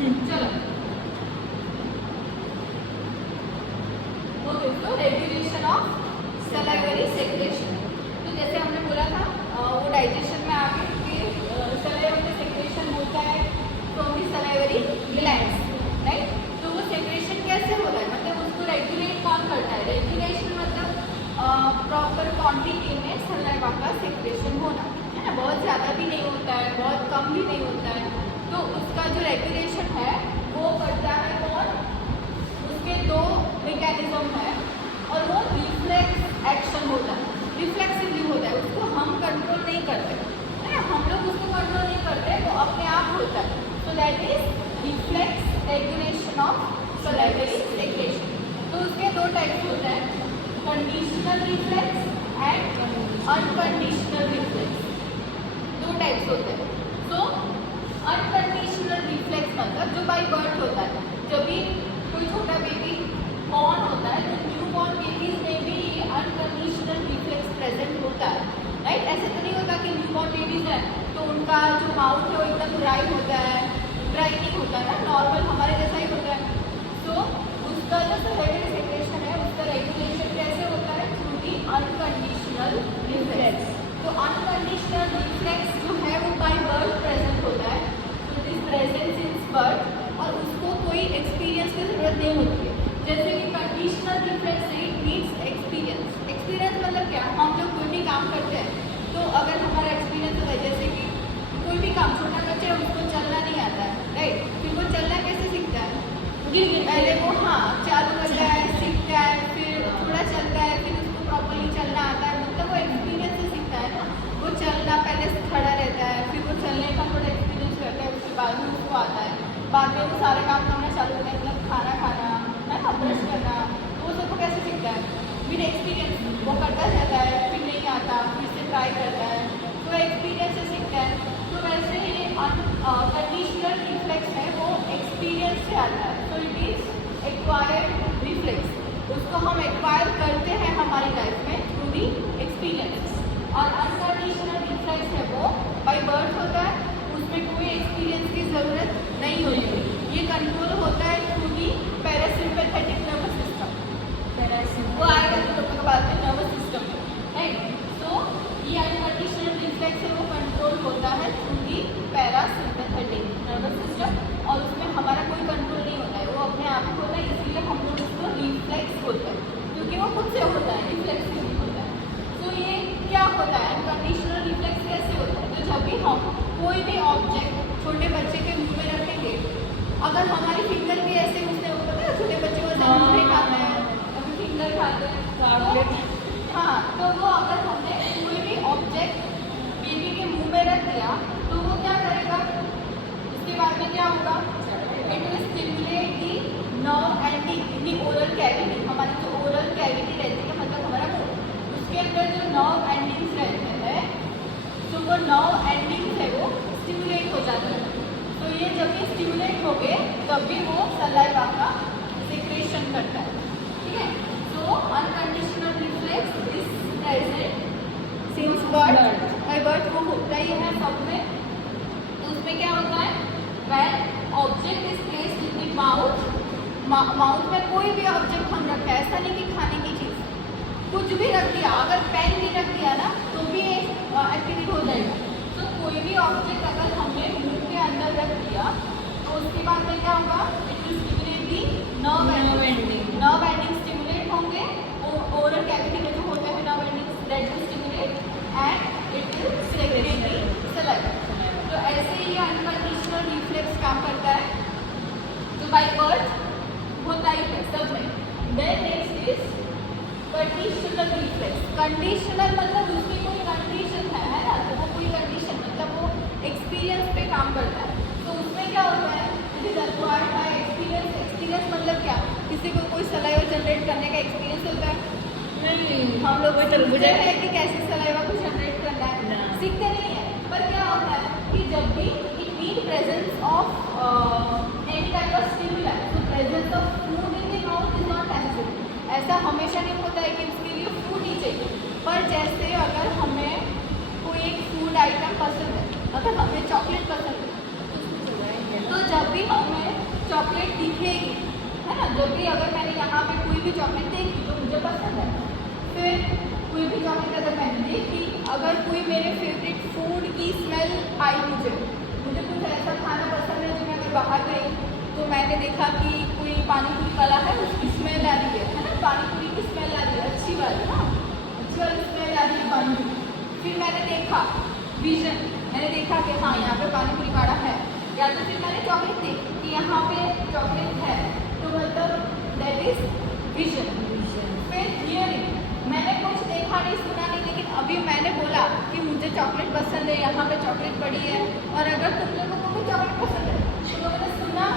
चलो, वो दोस्तों रेगुलेशन ऑफ सलाइवरी सेक्रेशन। तो जैसे हमने बोला था वो डाइजेशन में आगे सलाइवरी सेक्रेशन होता है from the salivary glands, right. तो वो सेक्रेशन कैसे होता है, मतलब उसको रेगुलेट कौन करता है। रेगुलेशन मतलब प्रॉपर क्वांटिटी में सलाइवा का सेक्रेशन होना, है ना। बहुत ज़्यादा भी नहीं होता है, बहुत कम भी नहीं होता है। तो उसका जो रेगुलेशन है वो करता है कौन, उसके दो मैकेनिज्म है और वो रिफ्लेक्स एक्शन होता है, रिफ्लेक्सिवली होता है। उसको हम कंट्रोल नहीं करते, है ना। हम लोग उसको कंट्रोल नहीं करते, वो अपने आप होता है। तो that is reflex regulation of salivary secretion. तो उसके दो टाइप्स होते हैं, conditional reflex and unconditional reflex. दो टाइप्स होते हैं। तो अनकंडीशनल रिफ्लेक्स मतलब जो बाय बर्थ होता है, जब भी कोई छोटा बेबी बॉर्न होता है तो न्यू बॉर्न बेबीज में भी ये अनकंडीशनल रिफ्लेक्स प्रेजेंट होता है, राइट। ऐसे तो नहीं होता कि न्यू बॉर्न बेबीज हैं तो उनका जो माउथ है वो एकदम ड्राई होता है, ड्राई नहीं होता है ना, नॉर्मल हमारे जैसा ही होता है। तो उसका जो सलाइवरी सेक्रेशन है उसका रेगुलेशन कैसे होता है, थ्रू दी अनकंडीशनल रिफ्लेक्स। तो अनकंडीशनल रिफ्लेक्स जो है वो बाय बर्थ प्रेजेंट होता है, तो दिस प्रेजेंट सिंस बर्थ, और उसको कोई एक्सपीरियंस की जरूरत नहीं होती है। जैसे कि conditional reflex it needs experience. Experience मतलब क्या, हम लोग कोई भी काम करते हैं तो अगर हमारा एक्सपीरियंस होता है, जैसे कि कोई भी काम, छोटा बच्चा है उसको चलना नहीं आता है, राइट। फिर वो चलना कैसे सीखता है, पहले वो हाँ चालू करता है, सीखता है, फिर थोड़ा चलता है, फिर उसको प्रॉपर्ली चलना आता है, मतलब वो एक्सपीरियंस से सीखता है ना। वो चलना पहले खड़ा रहता है, फिर वो चलने का थोड़ा एक्सपीरियंस रहता है, उसके बाद में उसको आता है, बाद में वो सारे काम करना चालू करता है, मतलब खाना खाना है ना, ब्रश करना। तो वो सबको कैसे सीखता है, बिना एक्सपीरियंस वो करता रहता है, फिर नहीं आता, फिर से ट्राई करता है, तो एक्सपीरियंस से सीखता है। तो वैसे ही कंडीशनल रिफ्लेक्स है वो एक्सपीरियंस से आता है, तो इट इज एक्वायर्ड रिफ्लेक्स। उसको हम एक्वायर करते हैं हमारी लाइफ में थ्रू दी एक्सपीरियंस। और अनकंडीशनल रिफ्लेक्स है वो बाय बर्थ होता है, उसमें कोई एक्सपीरियंस की ज़रूरत नहीं होती। ये कंट्रोल होता है through the parasympathetic nervous system. वो आएगा तो लोगों के बाद में नर्वस सिस्टम, राइट। तो ये अनकंडीशनल रिफ्लेक्स है वो कंट्रोल होता है through the parasympathetic nervous system, और उसमें हमारा कोई कंट्रोल नहीं होता है, वो अपने आप ही होता है। इसलिए हम लोग उसको रिफ्लेक्स बोलते हैं, क्योंकि वो खुद से होता है, रिफ्लेक्सिवली होता है। तो ये क्या होता है, अनकंडीशनल रिफ्लेक्स कैसे होता है, तो जब भी हम कोई भी ऑब्जेक्ट छोटे बच्चे के मुंह में रखेंगे, अगर हमारी फिंगर भी ऐसे उसने वो पता है छोटे बच्चे को मुंह में खाता है, अभी फिंगर खाते हैं तो हाँ, तो वो अगर हमने कोई भी ऑब्जेक्ट बेबी के मुंह में रख दिया तो वो क्या करेगा, उसके बाद में क्या होगा, it will stimulate the nerve ending in the oral cavity. हमारी जो ओरल कैविटी रहती है, मतलब हमारा मुंह, उसके अंदर जो नर्व एंडिंग्स रहते हैं, तो वो नर्व एंडिंग्स है वो स्टिमुलेट हो जाता है। तो ये जब भी स्टिमुलेट हो गए तब भी वो सलाइवा का सेक्रेशन करता है, ठीक है। तो unconditional reflex is present since birth, by birth वो होता ही है सब में। तो उसमें क्या होता है, when object is placed in the mouth, mouth में कोई भी ऑब्जेक्ट हम रखा है, ऐसा नहीं कि खाने की चीज़, कुछ भी रख दिया, अगर पेन भी रख दिया ना तो भी एक्टिवेट हो जाएगा। तो कोई भी ऑब्जेक्ट अगर हमने मुंह के अंदर रख दिया तो उसके बाद में क्या होगा, it will stimulate the nerve ending, nerve ending stimulate होंगे, ओरल कैविटी में जो होते हैं nerve endings that will stimulate and it will secrete the saliva. तो ऐसे ही अनकंडीशनल रिफ्लेक्स काम करता है, तो बाय बर्थ होता ही है सब में। Then next is conditional reflex. Conditional मतलब उसकी कोई कंडीशन है ना, तो वो कोई कंडीशन मतलब वो एक्सपीरियंस पे काम करता है। तो उसमें क्या होता है, it is acquired by experience. Experience मतलब क्या, किसी को कोई सलाइवा जनरेट करने का एक्सपीरियंस होता है नहीं, हम लोग बुझे हैं कि कैसे सलाइवा को जनरेट करना है, सीखते नहीं है। पर क्या होता है कि जब भी it need presence of any kind of stimuli, तो presence of food in the mouth is not necessary. ऐसा हमेशा नहीं होता है कि उसके लिए फूड ही चाहिए, पर जैसे अगर हमें कोई एक फूड आइटम पसंद है, अगर हमें चॉकलेट पसंद है, तो जब भी हमें चॉकलेट दिखेगी, है ना। जब भी अगर मैंने यहाँ पे कोई भी चॉकलेट देखी तो मुझे पसंद है, फिर कोई भी चॉकलेट अगर मैंने देखी, अगर कोई मेरे फेवरेट फूड की स्मेल आई, मुझे कुछ ऐसा खाना पसंद है जो मैं अगर बाहर गई तो मैंने देखा कि कोई पानी पूरी वाला है, उसकी स्मेल आ रही है ना, पानी पूरी की स्मेल आ रही है, अच्छी वाली ना, अच्छी वाली स्मेल आ रही है पानी पूरी। फिर मैंने देखा विजन, मैंने देखा कि हाँ यहाँ पे पानी पूरी वाला है, या तो फिर मैंने चॉकलेट देखी कि यहाँ पे चॉकलेट है, तो मतलब दैट इज विजन। फिर हियरिंग, मैंने कुछ देखा नहीं सुना नहीं, लेकिन अभी मैंने बोला कि मुझे चॉकलेट पसंद है, यहाँ पे चॉकलेट पड़ी है, और अगर तुम लोगों को भी चॉकलेट पसंद है तो लोगों ने सुना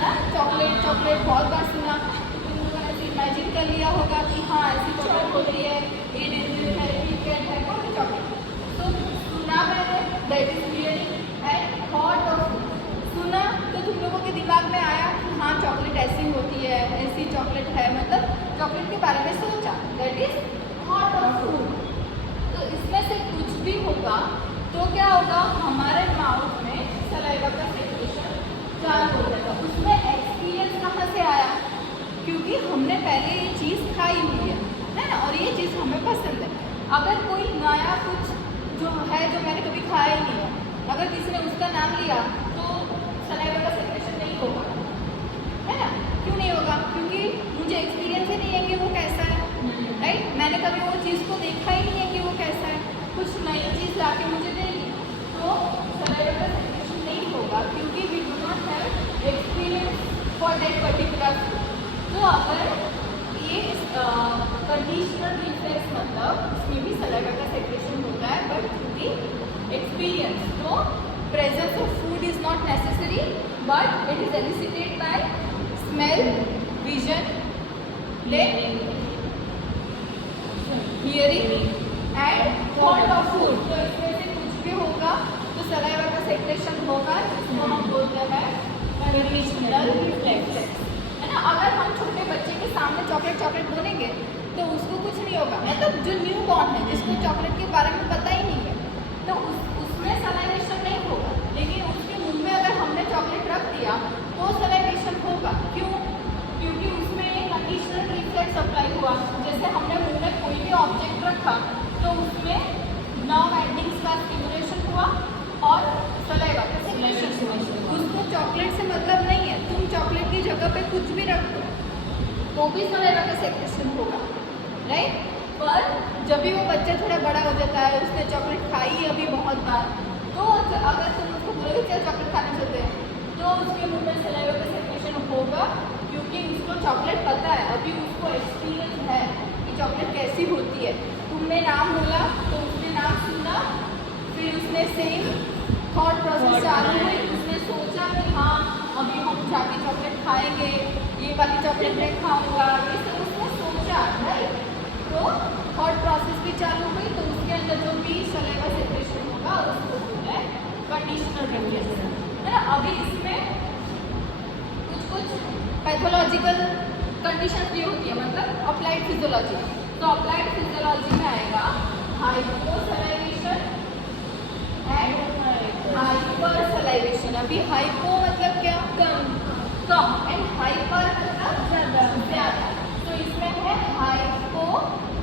ना चॉकलेट चॉकलेट बहुत बार सुना, तो तुम लोगों ने ऐसे इमेजिन कर लिया होगा कि हाँ ऐसी चॉकलेट होती है, ये डेंजर है, किटकैट है, कोई भी चॉकलेट। तो सुना मैंने, that is hearing. And thought of, सुना तो तुम लोगों के दिमाग में आया कि हाँ चॉकलेट ऐसी होती है, ऐसी चॉकलेट है, मतलब चॉकलेट के बारे में सोचा, that is thought of food. तो इसमें से कुछ भी होगा तो क्या होगा, हमारे माउथ में सलाइवा का सेक्रेशन चालू हो जाएगा। उसमें एक्सपीरियंस कहाँ से आया, क्योंकि हमने पहले ये चीज़ खाई हुई है ना, और ये चीज़ हमें पसंद है। अगर कोई नया कुछ जो है जो मैंने कभी खाया ही नहीं है, अगर किसी ने उसका नाम लिया तो सलाइवा का सेक्रेशन नहीं होगा, है ना। क्यों नहीं होगा, क्योंकि मुझे एक्सपीरियंस ही नहीं है कि वो कैसा है, राइट। मैंने कभी वो चीज़ को देखा ही नहीं है कि वो कैसा है, कुछ नई चीज़ ला के मुझे देगी तो सलाइवा का सेक्रेशन नहीं होगा, क्योंकि we do not have experience for that particular food. तो अगर ये कंडीशनल रिफ्लेक्स, मतलब इसमें भी सलाइवा का सेक्रेशन होता है, बट थ्रू दी एक्सपीरियंस। तो presence of food is not necessary, but it is elicited by smell, vision, hearing and thought of food. तो इसमें से कुछ भी होगा तो सलाइवा का सेक्रेशन होगा, जिसको हम बोलते हैं कंडीशनल रिफ्लेक्स, है ना। अगर हम छोटे बच्चे के सामने चॉकलेट चॉकलेट बोलेंगे तो उसको कुछ नहीं होगा, मतलब जो न्यू बॉर्न है जिसको चॉकलेट के बारे में पता ही नहीं है, तो उसमें सलाइवेशन नहीं होगा। लेकिन उसके मुंह में अगर हमने चॉकलेट रख दिया तो सलाइवेशन होगा। क्यों, क्योंकि उसमें कंडीशनल रिफ्लेक्स अप्लाई हुआ। जैसे हमने मुंह में कोई भी ऑब्जेक्ट रखा तो उसमें नर्व एंडिंग्स का स्टिमुलेशन हुआ और सलाइवा का सेक्रेशन हुआ। उसको चॉकलेट से मतलब नहीं है, तुम चॉकलेट की जगह पे कुछ भी रख दो तो भी सलाइवा का सेक्रेशन होगा, राइट। पर जब भी वो बच्चा थोड़ा बड़ा हो जाता है, उसने चॉकलेट खाई अभी बहुत बार, तो अगर तुम उसको बोलोगे क्या चॉकलेट खाना चाहते हैं तो उसके मुंह में सलाइवा का सेक्रेशन होगा, क्योंकि उसको चॉकलेट पता है, अभी उसको एक्सपीरियंस है कि चॉकलेट कैसी होती है। तुमने नाम बोला तो उसने नाम सुना, फिर उसने सेम थॉट प्रोसेस चालू हुई, उसने सोचा कि हाँ अभी हम जाके चॉकलेट खाएंगे, ये वाली चॉकलेट मैं खाऊंगा, ये सब उसने सोचा, राइट। तो थॉट प्रोसेस भी चालू हुई, तो उसके अंदर जो भी सलाइवा सेक्रेशन होगा उसको बोलते हैं कंडीशनल रिफ्लेक्स, है ना। अभी इसमें कुछ पैथोलॉजिकल कंडीशन भी होती है, मतलब अप्लाइड फिजियोलॉजी। तो अप्लाइड फिजियोलॉजी में आएगा हाइपोसलाइवेशन एंड हाइपरसलाइवेशन। अभी हाइपो मतलब क्या, कम, एंड हाइपर मतलब ज़्यादा। तो इसमें है हाइपोसलाइवेशन,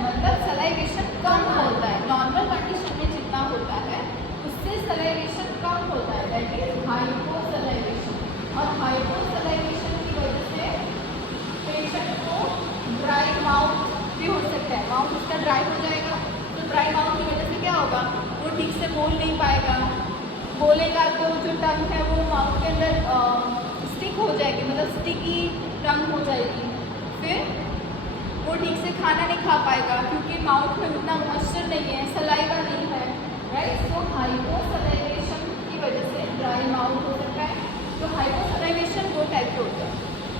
मतलब सलाइवेशन कम होता है, नॉर्मल कंडीशन में जितना होता है उससे सलाइवेशन कम होता है, दैट इज हाइपोसलाइवेशन। और हाइपोसलाइवेशन की वजह से पेशेंट को ड्राई माउथ भी हो सकता है, माउथ उसका ड्राई हो जाएगा। तो ड्राई माउथ की वजह से क्या होगा, वो ठीक से बोल नहीं पाएगा, बोलेगा तो जो टंग है वो माउथ के अंदर स्टिक हो जाएगी, मतलब स्टिकी टंग हो जाएगी। फिर वो ठीक से खाना नहीं खा पाएगा, क्योंकि माउथ में उतना मॉइस्चर नहीं है, सलाइवा नहीं है, राइट। सो हाइपोसलाइवेशन की वजह से ड्राई माउथ हो सकता है। तो हाइपोसलाइवेशन दो टाइप के होते हैं,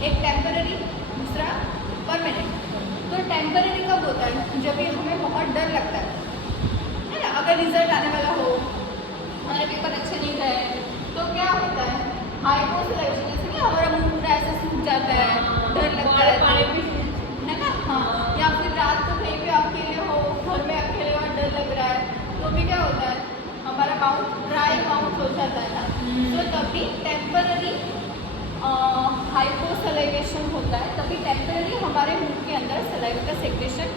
एक टेम्पररी, दूसरा परमानेंट। तो टेम्पररी कब होता है, जब भी हमें बहुत डर लगता है ना, अगर रिजल्ट आने वाला हो, हमारे पेपर अच्छे नहीं गए, तो क्या होता है हाइपोसलाइवेशन, जैसे कि हमारा मुंह पूरा ऐसे सूख जाता है, डर लगता है ना। हाँ, या फिर रात को कहीं पे अकेले हो, घर में अकेले हो, डर लग रहा है, तो भी क्या होता है हमारा माउथ ड्राई माउथ हो जाता है ना। तो तब भी टेम्पररी हाइपोसलाइवेशन होता है, तभी टेम्पररी हमारे मुंह के अंदर सलाइवा का सेक्रेशन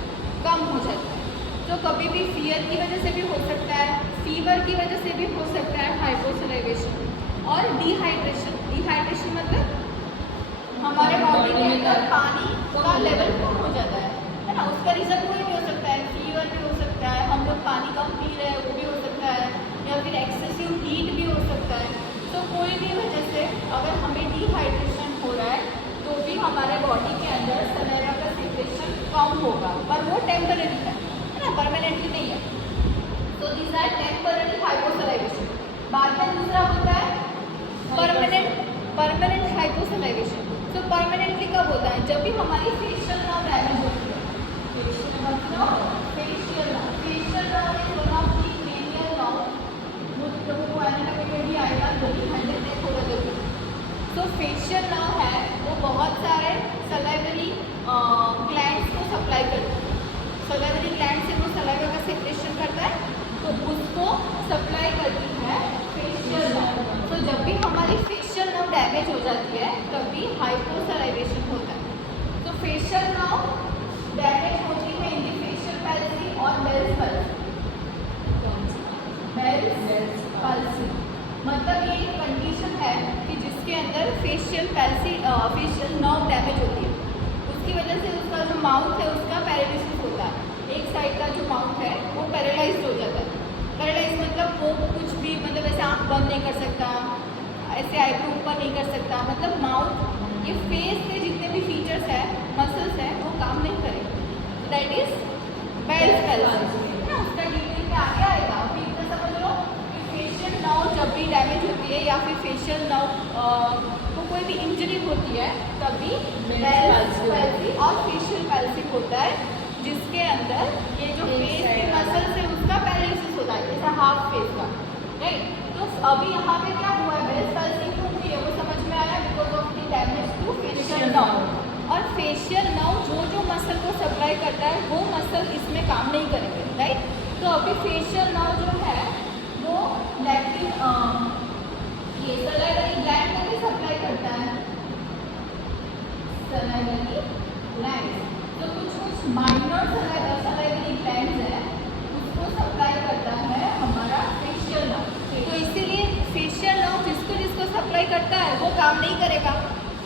कम हो जाता है। तो कभी भी फियर की वजह से भी हो सकता है, फीवर की वजह से भी हो सकता है हाइपोसलाइवेशन। और डिहाइड्रेशन मतलब हमारे बॉडी के अंदर पानी का लेवल कम हो जाता है ना। उसका रीज़न कोई भी हो सकता है, फीवर भी हो सकता है, हम लोग पानी कम पी रहे हैं वो भी हो सकता है, या फिर एक्सेसिव हीट भी हो सकता है। तो कोई भी वजह से अगर हमें डिहाइड्रेशन हो रहा है तो भी हमारे बॉडी के अंदर सलाइवा का सेक्रेशन कम होगा, पर वो टेम्पररी है ना, परमानेंटली नहीं है। तो दिस आर टेम्पररी हाइपोसलाइवेशन। बाद में दूसरा होता है परमानेंट हाइपोसलाइवेशन। तो परमानेंटली कब होता है? जब भी हमारी फेशियल नर्व डैमेज होती है। Facial nerve is one of the cranial nerve, वो एनाटॉमी में भी आएगा, जल्दी हैंडल देख होगा जल्दी। तो फेशियल नर्व है वो बहुत सारे सलाइवरी ग्लैंड्स को सप्लाई करता है। सलाइवरी ग्लैंड से वो सलाइवा का सेक्रेशन करता है, तो उसको सप्लाई करती है फेशियल नर्व। तो जब भी हमारी फेशियल नर्व डैमेज हो जाती है तभी हाइपोसलाइवेशन होता है। तो फेशियल नर्व डैमेज होती है इन द फेशियल पैल्सी और बेल्स पैल्सी। मतलब ये एक कंडीशन है कि जिसके अंदर फेशियल नर्व डैमेज होती है, उसकी वजह से उसका जो माउथ है उसका पैरालिसिस होता है। एक साइड का जो माउथ है वो पैरालाइज हो जाता है। पैरालाइज मतलब वो कुछ भी, मतलब ऐसे आँख बंद नहीं कर सकता, ऐसे आईब्रो ऊपर नहीं कर सकता, मतलब माउथ, ये फेस के जितने भी फीचर्स हैं, मसल्स हैं, वो काम नहीं करेंगे। दैट इज बेल्स पैल्सी ना। उसका डिटेल में आगे आएगा, अभी इतना समझ लो कि फेशियल नर्व जब भी डैमेज होती है या फिर फेशियल नर्व को कोई भी इंजरी होती है तभी बेल्स पैल्सी और फेशियल पैल्सी होता है, जिसके अंदर ये जो फेस के मसल्स है उसका पैरालिसिस होता है, जैसा हाफ फेस का, राइट। तो अभी यहाँ पे क्या हुआ है, बेल्स पैल्सी क्यों हुई है वो समझ में आया, because of the damage to facial nerve. और फेशियल नर्व जो मसल को सप्लाई करता है वो मसल इसमें काम नहीं करेंगे, राइट। तो अभी फेशियल नर्व जो है वो लैक्टिन ये सलाइवरी ग्लैंड को भी सप्लाई करता है, सलाइवरी ग्लैंड। तो कुछ माइनर सलाइवरी ग्लैंड्स है उसको सप्लाई करता है हमारा फेशियल नर्व। तो इसीलिए फेशियल नर्व जिसको सप्लाई करता है वो काम नहीं करेगा,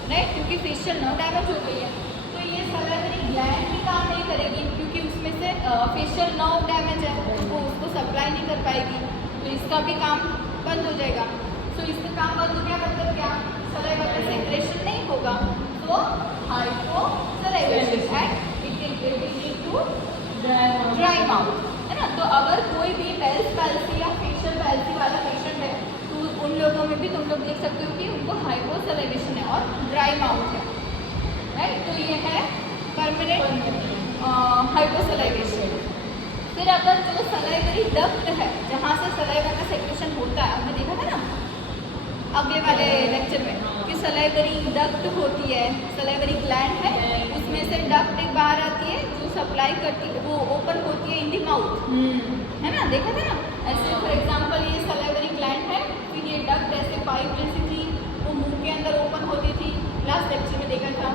राइट, क्योंकि फेशियल नर्व डैमेज हो गई है। तो ये सलाइवरी ग्लैंड भी काम नहीं करेगी क्योंकि उसमें से फेशियल नर्व डैमेज है, तो वो उसको सप्लाई नहीं कर पाएगी, तो इसका भी काम बंद हो जाएगा। तो इसका काम बंद हो गया मतलब क्या, सलाइवा का सेक्रेशन नहीं होगा, तो हाइपोसलाइवेशन एंड ड्राई माउथ है ना। तो अगर कोई भी बेल्स पैल्सी या फेशियल पैल्सी वाला पेशेंट है तो उन लोगों में भी तुम लोग देख सकते हो कि उनको हाइपोसलाइवेशन है और ड्राई माउथ है, राइट। तो ये है परमानेंट हाइपोसलाइवेशन। फिर अगर जो सलाइवरी डक्ट है जहाँ से सलाइवा का सेक्रेशन होता है, हमने देखा था ना अगले वाले लेक्चर में कि सलाइवरी डक्ट होती है, सलाइवरी ग्लैंड है, उसमें से डक्ट एक बाहर आती है जो सप्लाई करती है, वो ओपन होती है इन दी माउथ, है ना, देखा था ना। ऐसे फॉर एग्जांपल ये सलाइवरी ग्लैंड है, फिर ये डक्ट ऐसे पाइप जैसी थी वो मुंह के अंदर ओपन होती थी, लास्ट लेक्चर में देखा था,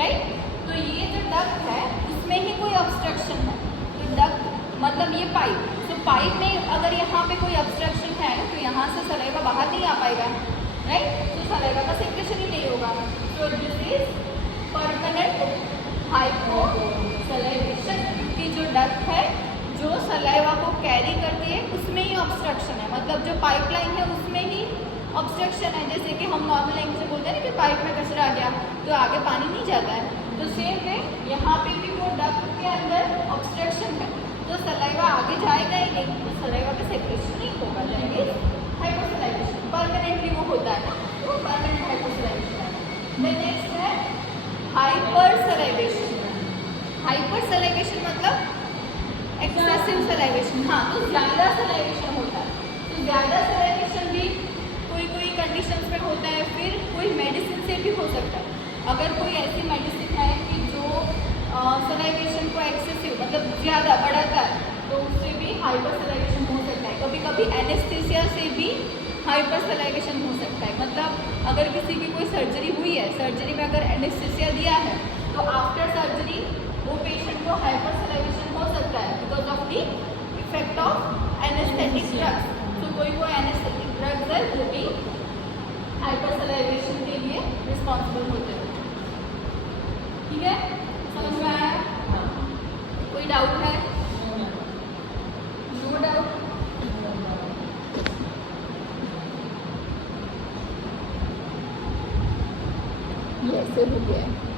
राइट। तो ये जो डक्ट है उसमें ही कोई ऑब्स्ट्रक्शन है, तो डक्ट मतलब ये पाइप, तो पाइप में अगर यहाँ पे कोई ऑब्स्ट्रक्शन है तो यहाँ से सलाइवा बाहर नहीं आ पाएगा, राइट। तो सलाइवा का सेक्रेशन ही नहीं होगा। तो दिस इज परमानेंट हाइपोसलाइवेशन, की जो डक्ट है जो सलाइवा को कैरी करती है उसमें ही ऑब्स्ट्रक्शन है, मतलब जो पाइपलाइन है उसमें ही ऑब्स्ट्रक्शन है। जैसे कि हम नॉर्मल लैंग्वेज में बोलते हैं ना कि पाइप में कचरा आ गया तो आगे पानी नहीं जाता है, तो सेम वे यहाँ पे भी वो डक्ट के अंदर ऑब्स्ट्रक्शन है, तो सलाइवा आगे जाएगा ही नहीं, तो सलाइवा का सेक्रेशन नहीं होगा, जाएंगे हाइपोसलाइवेशन। परमानेंटली वो होता है ना, तो परमानेंट हाइपोसलाइवेशन है। नेक्स्ट है हाइपरसलाइवेशन। हाइपरसलाइवेशन मतलब एक्सेसिव सलाइवेशन, हाँ, तो ज़्यादा सलाइवेशन होता है। तो ज़्यादा सलाइवेशन भी कोई कंडीशंस में होता है, फिर कोई मेडिसिन से भी हो सकता है। अगर कोई ऐसी मेडिसिन है कि जो सलाइवेशन को एक्सेसिव मतलब ज़्यादा बढ़ाता है तो उससे भी हाइपरसलाइवेशन हो सकता है। कभी कभी एनेस्थीसिया से भी हाइपरसलाइवेशन हो सकता है, मतलब किसी की कोई सर्जरी हुई है, सर्जरी में अगर एनेस्थीसिया दिया है तो आफ्टर सर्जरी वो पेशेंट को हाइपर सलाइवेशन हो सकता है because of the effect of anaesthetic drugs. तो कोई वो एनेस्थेटिक ड्रग्स है जो भी हाइपर सलाइवेशन के लिए रिस्पॉन्सिबल होते हैं। ठीक है, समझ में आया? कोई डाउट है? No doubt. ये ऐसे हो गया है।